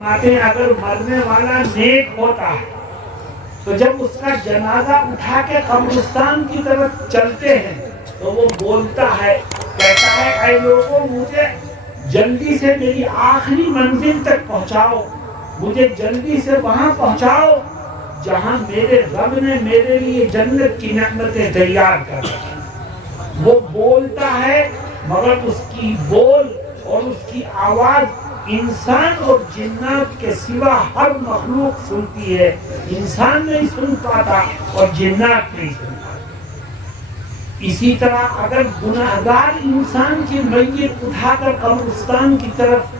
آتے ہیں اگر مرنے والا نیک ہوتا ہے تو جب اس کا جنازہ اٹھا کے قبرستان کی طرف چلتے ہیں تو وہ بولتا ہے، کہتا ہے اے لوگوں مجھے جلدی سے میری آخری منزل تک پہنچاؤ، مجھے جلدی سے وہاں پہنچاؤ جہاں میرے رب نے میرے لیے جنت کی نعمتیں تیار کر رکھی۔ وہ بولتا ہے مگر اس کی بول اور اس کی آواز انسان اور جنات کے سوا ہر مخلوق سنتی ہے، انسان نہیں سن پاتا اور جنات نہیں سن پاتا۔ اسی طرح اگر گناہگار انسان کی میت اٹھا کر قبرستان کی طرف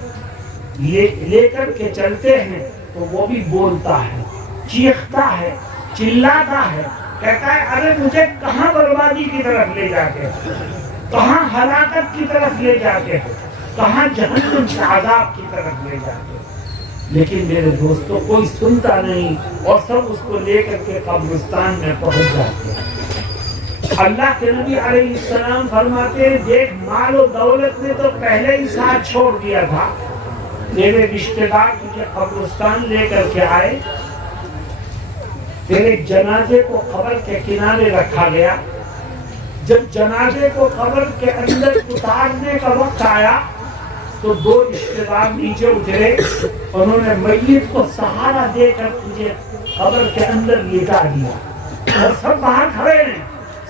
لے کر کے چلتے ہیں تو وہ بھی بولتا ہے، چیختا ہے، چلاتا ہے، کہتا ہے ارے مجھے کہاں بربادی کی طرف لے جاتے ہیں، کہاں ہلاکت کی طرف لے جاتے ہیں، کہاں جہنم کے عذاب کی طرف لے جاتے ہیں۔ لیکن میرے دوستوں کوئی سنتا نہیں اور سب اس کو لے کر کے قبرستان میں پہنچ جاتے ہیں۔ اللہ کے نبی علیہ السلام فرماتے ہیں دیکھ مال و دولت نے تو پہلے ہی ساتھ چھوڑ دیا تھا، تیرے رشتہ دار تجھے قبرستان لے کر کے آئے، تیرے جنازے کو قبر کے کنارے رکھا گیا، جب جنازے کو قبر کے اندر اتارنے کا وقت آیا تو دو رشتہ دار نیچے اترے، انہوں نے میت کو سہارا دے کر تجھے قبر کے اندر لٹا دیا اور سب باہر کھڑے ہیں،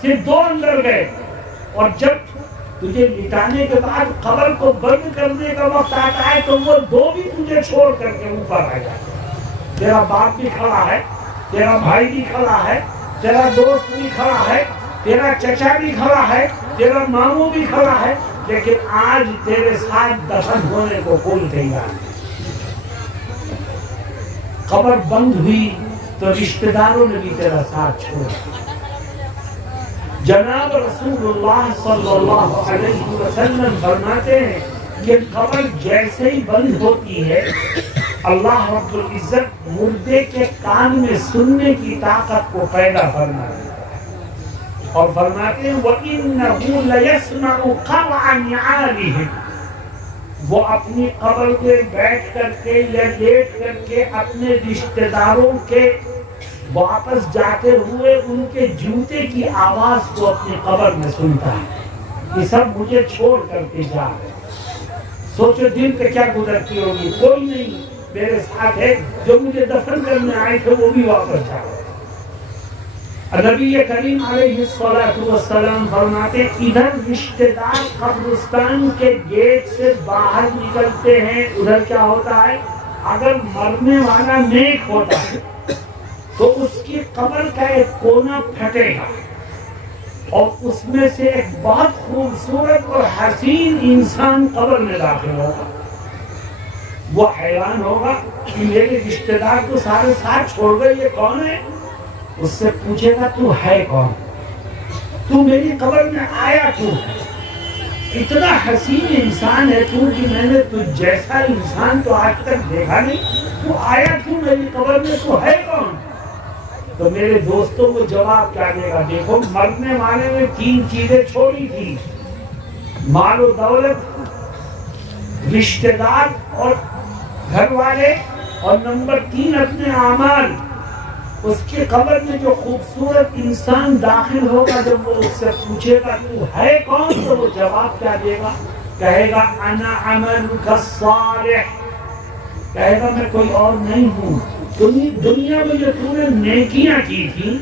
صرف دو اندر گئے، اور جب تجھے لٹانے کے بعد قبر کو بند کرنے کا وقت آتا ہے تو وہ دو بھی تجھے چھوڑ کر کے اوپر آ جاتے ہیں۔ تیرا باپ بھی کھڑا ہے، تیرا بھائی بھی کھڑا ہے، تیرا دوست بھی کھڑا ہے، تیرا چچا بھی کھڑا ہے، تیرا ماموں بھی کھڑا ہے، لیکن آج تیرے ساتھ دفن ہونے کو کوئی تیار نہیں۔ قبر بند ہوئی تو رشتہ داروں نے بھی تیرا ساتھ چھوڑا۔ جناب رسول اللہ صلی اللہ علیہ وسلم فرماتے ہیں کہ قبر جیسے ہی بند ہوتی ہے اللہ رب العزت مردے کے کان میں سننے کی طاقت کو پیدا فرما دیتا ہے اور فرماتے ہیں وَإِنَّهُ لَيَسْمَعُ قَرْعَ نِعَالِهِمْ، وہ اپنی قبر پہ بیٹھ کر کے یا لیٹ کر کے اپنے رشتہ داروں کے واپس جاتے ہوئے ان کے جوتے کی آواز کو اپنی قبر میں سنتا ہے۔ یہ سب مجھے چھوڑ کر کے جا رہے ہیں، سوچو دل پہ کیا گزرتی ہوگی، کوئی نہیں میرے ساتھ ہے، جو مجھے دفن کرنے آئے تھے وہ بھی واپس جا رہے ہیں۔ نبی کریم علیہ السلام فرماتے ادھر رشتہ دار قبرستان کے گیٹ سے باہر نکلتے ہیں، ادھر کیا ہوتا ہے اگر مرنے والا نیک ہوتا ہے تو اس کی قبر کا ایک کونا پھٹے گا اور اس میں سے ایک بہت خوبصورت اور حسین انسان قبر میں داخل ہوگا۔ وہ حیران ہوگا کہ میرے رشتہ دار تو سارے ساتھ چھوڑ گئے، یہ کون ہے؟ اس سے پوچھے گا تو ہے کون، تو میری قبر میں آیا کیوں؟ اتنا حسین انسان ہے تو کہ میں نے تجھ جیسا انسان تو آج تک دیکھا نہیں، تو آیا کیوں میری قبر میں، تو ہے کون؟ تو میرے دوستوں کو جواب کیا دے گا؟ دیکھو مرنے والے نے تین چیزیں چھوڑی تھی، مال و دولت، رشتہ دار اور گھر والے، اور نمبر 3 اپنے اعمال۔ اس کی قبر میں جو خوبصورت انسان داخل ہوگا جب وہ اس سے پوچھے گا تو ہے کون، تو وہ جواب کیا دے گا؟ کہے گا انا عملک الصالح، کہے گا میں کوئی اور نہیں ہوں، دنیا میں جو تو نے نیکیاں کی تھی،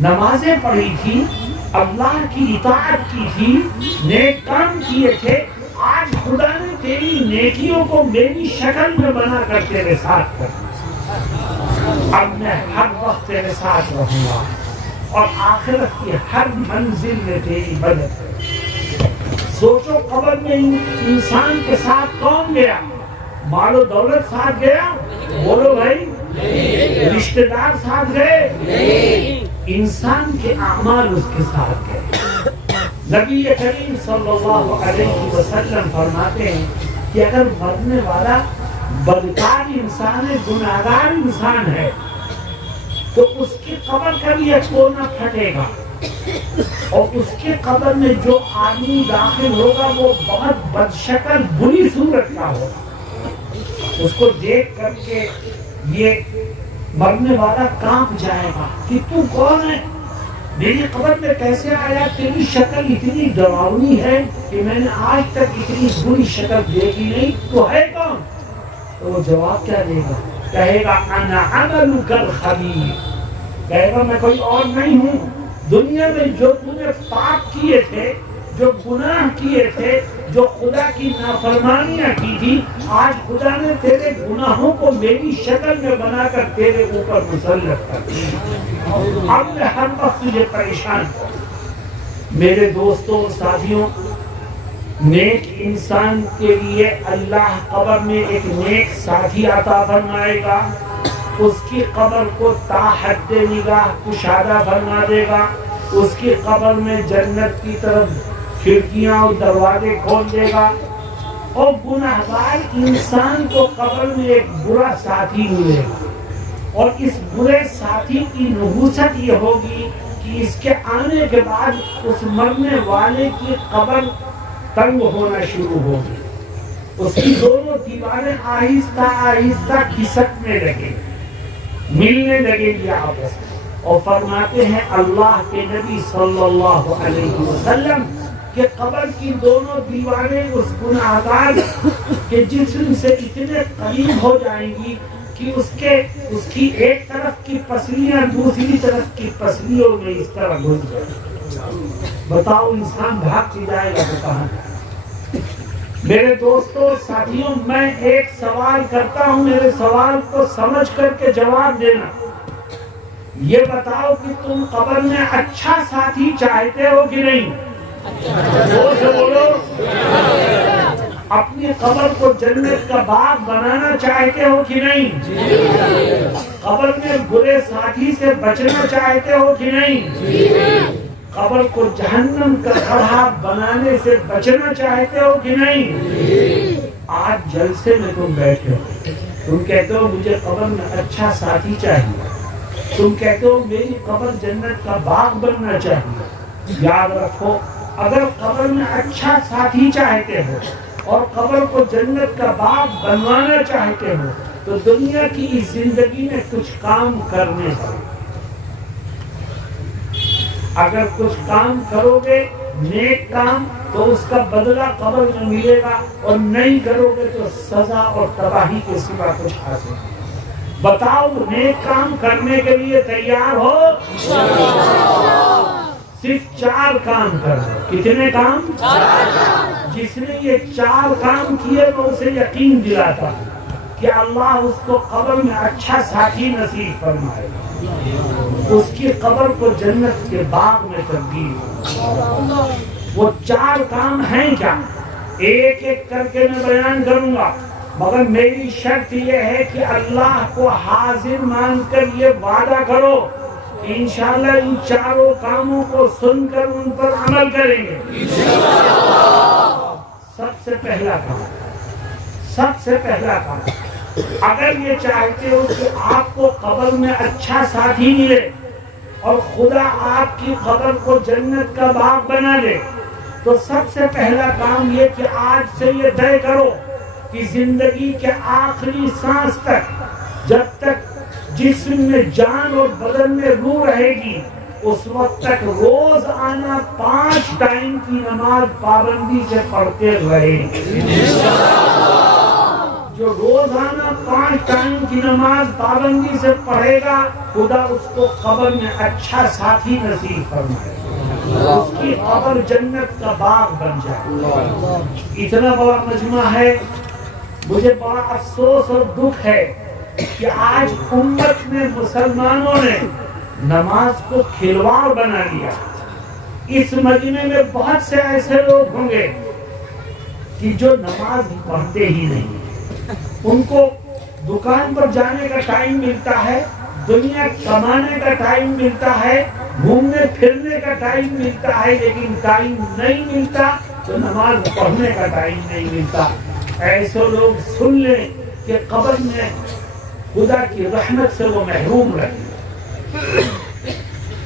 نمازیں پڑھی تھی، اللہ کی اطاعت کی تھی، نیک کام کیے تھے، آج خدا نے تیری نیکیوں کو میری شکل میں بنا کر تیرے ساتھ کر دیا، اب میں ہر وقت تیرے ساتھ رہوں گا اور آخرت کی ہر منزل میں تیری مدد ہے۔ سوچو قبر میں انسان کے ساتھ کون گیا؟ مال و دولت ساتھ گیا؟ بولو بھائی، رشتہ دار ساتھ گئے؟ انسان کے اعمال اس کے ساتھ گئے۔ نبی کریم صلی اللہ علیہ وسلم فرماتے ہیں کہ اگر مرنے والا بدکار انسان ہے، گناہگار انسان ہے، تو اس کی قبر کا بھی ایک کونا پھٹے گا اور اس کے قبر میں جو آدمی داخل ہوگا وہ بہت بدشکل بری صورت کا ہوگا، اس کو دیکھ کر کے یہ مرنے والا کانپ جائے گا کہ تو کون ہے، میری قبر میں کیسے آیا، تیری شکل اتنی ڈراؤنی ہے کہ میں نے آج تک اتنی بری شکل دیکھی نہیں، تو ہے کون؟ تو وہ جواب کیا دے گا؟ کہے گا انا عملک الخبیث، کہے گا میں کوئی اور نہیں ہوں، دنیا میں جو تم نے پاپ کیے تھے، جو گناہ کیے تھے، جو خدا کی نافرمانیاں کی تھی، آج خدا نے تیرے گناہوں کو میری شکل میں بنا کر تیرے اوپر مسلط کر دیا، اب میں ہر وقت تجھے پریشان کروں۔ میرے دوستوں ساتھیوں، نیک انسان کے لیے اللہ قبر میں ایک نیک ساتھی عطا فرمائے گا، اس کی قبر کو تا حد نگاہ کشادہ فرما دے گا، اس کی قبر میں جنت کی طرف کھڑکیاں اور دروازے کھول دے گا، اور گنہگار انسان کو قبر میں ایک برا ساتھی ملے گا، اور اس برے ساتھی کی نحوست یہ ہوگی کہ اس کے آنے کے بعد اس مرنے والے کی قبر تنگ ہونا شروع ہوگی، اس کی دونوں دیواریں آہستہ آہستہ کھسکنے لگیں، ملنے لگیں گی آپس میں، اور فرماتے ہیں اللہ کے نبی صلی اللہ علیہ وسلم کہ قبر کی دونوں دیواریں اس گناہگار کے جسم سے اتنے قریب ہو جائیں گی کہ اس کی ایک طرف کی پسلیاں دوسری طرف کی پسلیوں میں اس طرح گھس جائیں۔ بتاؤ انسان بھاگ کے جائے گا تو کہاں؟ میرے دوستوں ساتھیوں، میں ایک سوال کرتا ہوں، میرے سوال کو سمجھ کر کے جواب دینا۔ یہ بتاؤ کہ تم قبر میں اچھا ساتھی چاہتے ہو کہ نہیں؟ بولو، اپنی قبر کو جنت کا باغ بنانا چاہتے ہو کہ نہیں؟ قبر میں برے ساتھی سے بچنا چاہتے ہو کہ نہیں؟ قبر کو جہنم کا گڑھا بنانے سے بچنا چاہتے ہو کہ نہیں؟ آج جلسے میں تم بیٹھے ہو، تم کہتے ہو مجھے قبر میں اچھا ساتھی چاہیے، تم کہتے ہو میری قبر جنت کا باغ بننا چاہیے۔ یاد رکھو، اگر قبر میں اچھا ساتھی چاہتے ہو اور قبر کو جنت کا باغ بنوانا چاہتے ہو تو دنیا کی اس زندگی میں کچھ کام کرنے ہو۔ اگر کچھ کام کرو گے نیک کام تو اس کا بدلہ قبر میں ملے گا، اور نہیں کرو گے تو سزا اور تباہی کے سوا کچھ حاصل نہیں۔ بتاؤ نیک کام کرنے کے لیے تیار ہو؟ صرف 4 کام کرو۔ کتنے کام؟ 4 کام۔ جس نے یہ 4 کام کیے تو اسے یقین دلاتا کہ اللہ اس کو قبر میں اچھا ساتھی نصیب فرمائے گا، اس کی قبر کو جنت کے باغ میں تبدیل ہو۔ وہ 4 کام ہیں کیا؟ ایک ایک کر کے میں بیان کروں گا، مگر میری شرط یہ ہے کہ اللہ کو حاضر مان کر یہ وعدہ کرو انشاءاللہ ان 4 کاموں کو سن کر ان پر عمل کریں گے۔ سب سے پہلا کام، اگر یہ چاہتے ہو کہ آپ کو قبر میں اچھا ساتھی ملے اور خدا آپ کی قبر کو جنت کا باغ بنا دے، تو سب سے پہلا کام یہ کہ آج سے یہ طے کرو کہ زندگی کے آخری سانس تک، جب تک جسم میں جان اور بدن میں روح رہے گی، اس وقت تک روز آنا 5 ٹائم کی نماز پابندی سے پڑھتے رہے۔ جو روزانہ 5 ٹائم کی نماز پابندی سے پڑھے گا، خدا اس کو قبر میں اچھا ساتھی نصیب فرمائے، اس کی قبر جنت کا باغ بن جائے۔ اتنا بڑا مجمع ہے، مجھے بڑا افسوس اور دکھ ہے کہ آج امت میں مسلمانوں نے نماز کو کھلواڑ بنا لیا۔ اس مجمع میں بہت سے ایسے لوگ ہوں گے کہ جو نماز پڑھتے ہی نہیں، ان کو دکان پر جانے کا ٹائم ملتا ہے، دنیا کمانے کا ٹائم ملتا ہے، گھومنے پھرنے کا ٹائم ملتا ہے، لیکن ٹائم نہیں ملتا تو نماز پڑھنے کا ٹائم نہیں ملتا۔ ایسے لوگ سن لیں کہ قبر میں خدا کی رحمت سے وہ محروم رہے۔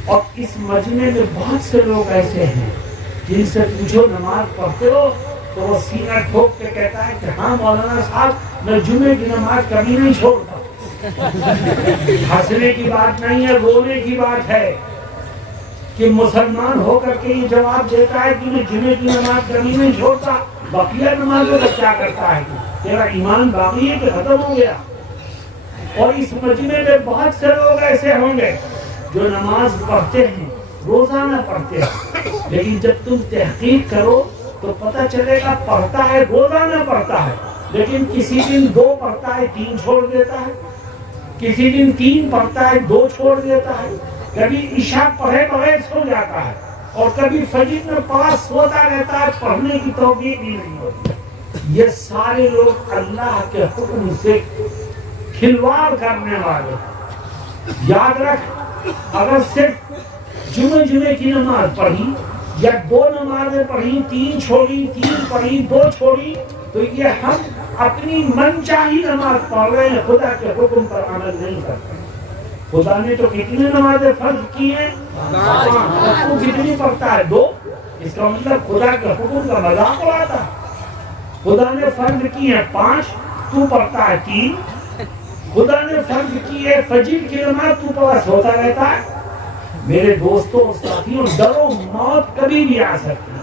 اور اس مجمع میں بہت سے لوگ ایسے ہیں جن سے پوچھو نماز پڑھتے ہو تو وہ سینہ ٹھوک کے کہتا ہے کہ ہاں مولانا صاحب میں جمعے کی نماز کبھی نہیں چھوڑتا. ہنسنے کی بات نہیں ہے، رونے کی بات ہے کہ مسلمان ہو کر کے یہ جواب دیتا ہے کہ میں جمعے کی نماز کبھی نہیں چھوڑتا، بقیہ نمازوں کا کیا کرتا ہے؟ تیرا ایمان باقی ہے کہ ختم ہو گیا؟ اور اس مجمع میں بہت سے لوگ ایسے ہوں گے جو نماز پڑھتے ہیں، روزانہ پڑھتے ہیں، لیکن جب تم تحقیق کرو تو پتہ چلے گا پڑھتا ہے، روزانہ پڑھتا ہے، لیکن کسی دن 2 پڑھتا ہے 3 چھوڑ دیتا ہے، کسی دن 3 پڑھتا ہے 2 چھوڑ دیتا ہے، کبھی عشاء پڑھے بغیر سو جاتا ہے، اور کبھی فجر میں پاس سوتا رہتا ہے، پڑھنے کی توفیق ہی نہیں ہوتی. یہ سارے لوگ اللہ کے حکم سے کھلواڑ کرنے والے. یاد رکھ، اگر صرف جمعے کی نماز پڑھی یا 2 نمازیں پڑھی، 3 چھوڑی، 3 پڑھی، 2 چھوڑی، تو یہ ہم اپنی من چاہی نماز پڑھ رہے ہیں، خدا کے حکم پر عمل نہیں کرتے. خدا نے تو کتنی نمازیں فرض کی ہیں؟ تو کتنی پڑھتا ہے؟ 2. اس کا مطلب خدا کے حکم کا مذاق اڑاتا ہے. خدا نے فرض کی ہے 5، تو پڑھتا ہے 3. خدا نے فرض کی ہے فجر کی نماز، تو پاس ہوتا رہتا ہے. میرے دوستوں اور ساتھیوں، ڈرو، موت کبھی بھی آ سکتی ہے.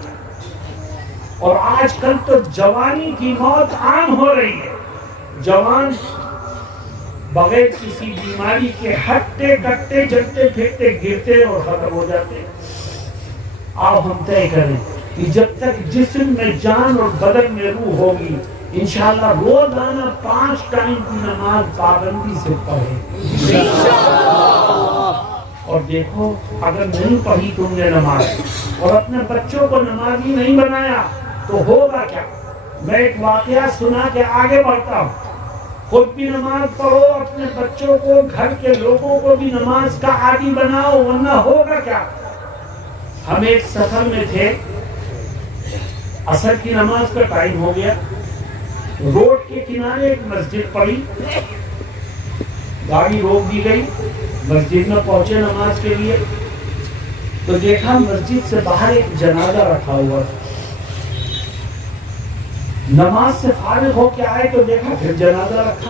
اور آج کل تو جوانی کی موت عام ہو رہی ہے. جوان بغیر کسی بیماری کے ہٹتے کٹتے چلتے پھرتے گرتے اور ختم ہو جاتے. آؤ ہم طے کریں کہ جب تک جسم میں جان اور بدن میں روح ہوگی، انشاءاللہ روزانہ 5 ٹائم کی نماز پابندی سے پڑھیں. اور دیکھو، اگر نہیں پڑھی تم نے نماز اور اپنے بچوں کو نمازی نہیں بنایا تو ہوگا کیا؟ میں ایک واقعہ سنا کے آگے بڑھتا ہوں. خود بھی نماز پڑھو، اپنے بچوں کو، گھر کے لوگوں کو بھی نماز کا عادی بناؤ، ورنہ ہوگا کیا؟ ہم ایک سفر میں تھے، عصر کی نماز کا ٹائم ہو گیا، روڈ کے کنارے ایک مسجد پڑی، گاڑی روک دی گئی، مسجد میں پہنچے نماز کے لیے تو دیکھا مسجد سے باہر ایک جنازہ رکھا ہوا. نماز سے فارغ ہو کے آئے تو دیکھا پھر جنازہ رکھا.